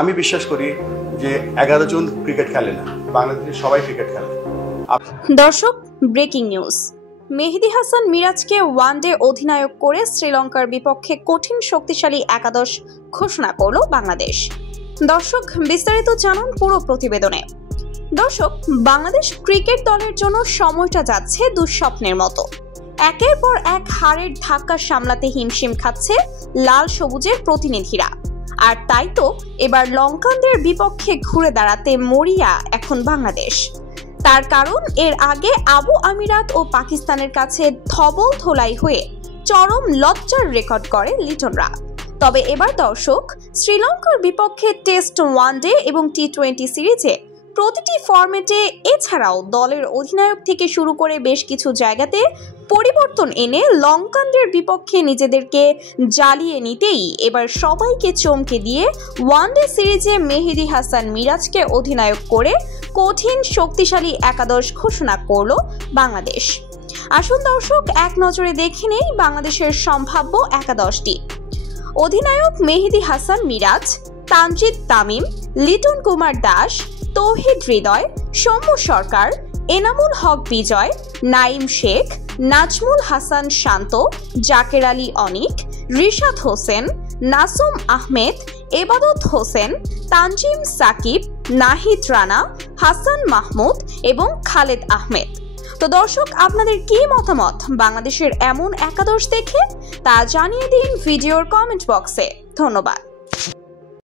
আমি বিশ্বাস করি যে 11 জন ক্রিকেট খেলে না, বাংলাদেশে সবাই ক্রিকেট খেলে। দর্শক, ব্রেকিং নিউজ। মেহেদী হাসান মিরাজকে ওয়ানডে অধিনায়ক করে শ্রীলঙ্কার বিপক্ষে কঠিন শক্তিশালী একাদশ ঘোষণা করল বাংলাদেশ। দর্শক, বিস্তারিত জানুন পুরো প্রতিবেদনে। দর্শক, বাংলাদেশ ক্রিকেট দলের জন্য সময়টা যাচ্ছে দুঃস্বপ্নের মতো। একের পর এক হারের ধাক্কা সামলাতে হিমশিম খাচ্ছে লাল সবুজের প্রতিনিধিরা। আর তাই তো এবার লঙ্কানদের বিপক্ষে ঘুরে দাঁড়াতে মরিয়া এখন বাংলাদেশ। তার কারণ, এর আগে আবু আমিরাত ও পাকিস্তানের কাছে ধবল ধোলাই হয়ে চরম লজ্জার রেকর্ড করে লিটনরা। তবে এবার দর্শক, শ্রীলঙ্কার বিপক্ষে টেস্ট, ওয়ানডে এবং টি-20 সিরিজে প্রতিটি ফরম্যাটে এছাড়াও দলের অধিনায়ক থেকে শুরু করে বেশ কিছু জায়গাতে পরিবর্তন এনে লঙ্কানদের বিপক্ষে নিজেদেরকে জ্বালিয়ে নিতেই এবার সবাইকে চমকে দিয়ে ওয়ানডে সিরিজে মেহেদী হাসান মিরাজকে অধিনায়ক করে কঠিন শক্তিশালী একাদশ ঘোষণা করল বাংলাদেশ। আসুন দর্শক, এক নজরে দেখে নেই বাংলাদেশের সম্ভাব্য একাদশটি। অধিনায়ক মেহেদী হাসান মিরাজ, তানজিদ তামিম, লিটন কুমার দাস, তৌহিদ হৃদয়, সৌম্য সরকার, এনামুল হক বিজয়, নাইম শেখ, নাজমুল হাসান শান্ত, জাকের আলী অনিক, রিশাদ হোসেন, নাসুম আহমেদ, এবাদত হোসেন, তানজিম সাকিব, নাহিদ রানা, হাসান মাহমুদ এবং খালেদ আহমেদ। তো দর্শক, আপনাদের কি মতামত বাংলাদেশের এমন একাদশ দেখে? তা জানিয়ে দিন ভিডিওর কমেন্ট বক্সে। ধন্যবাদ।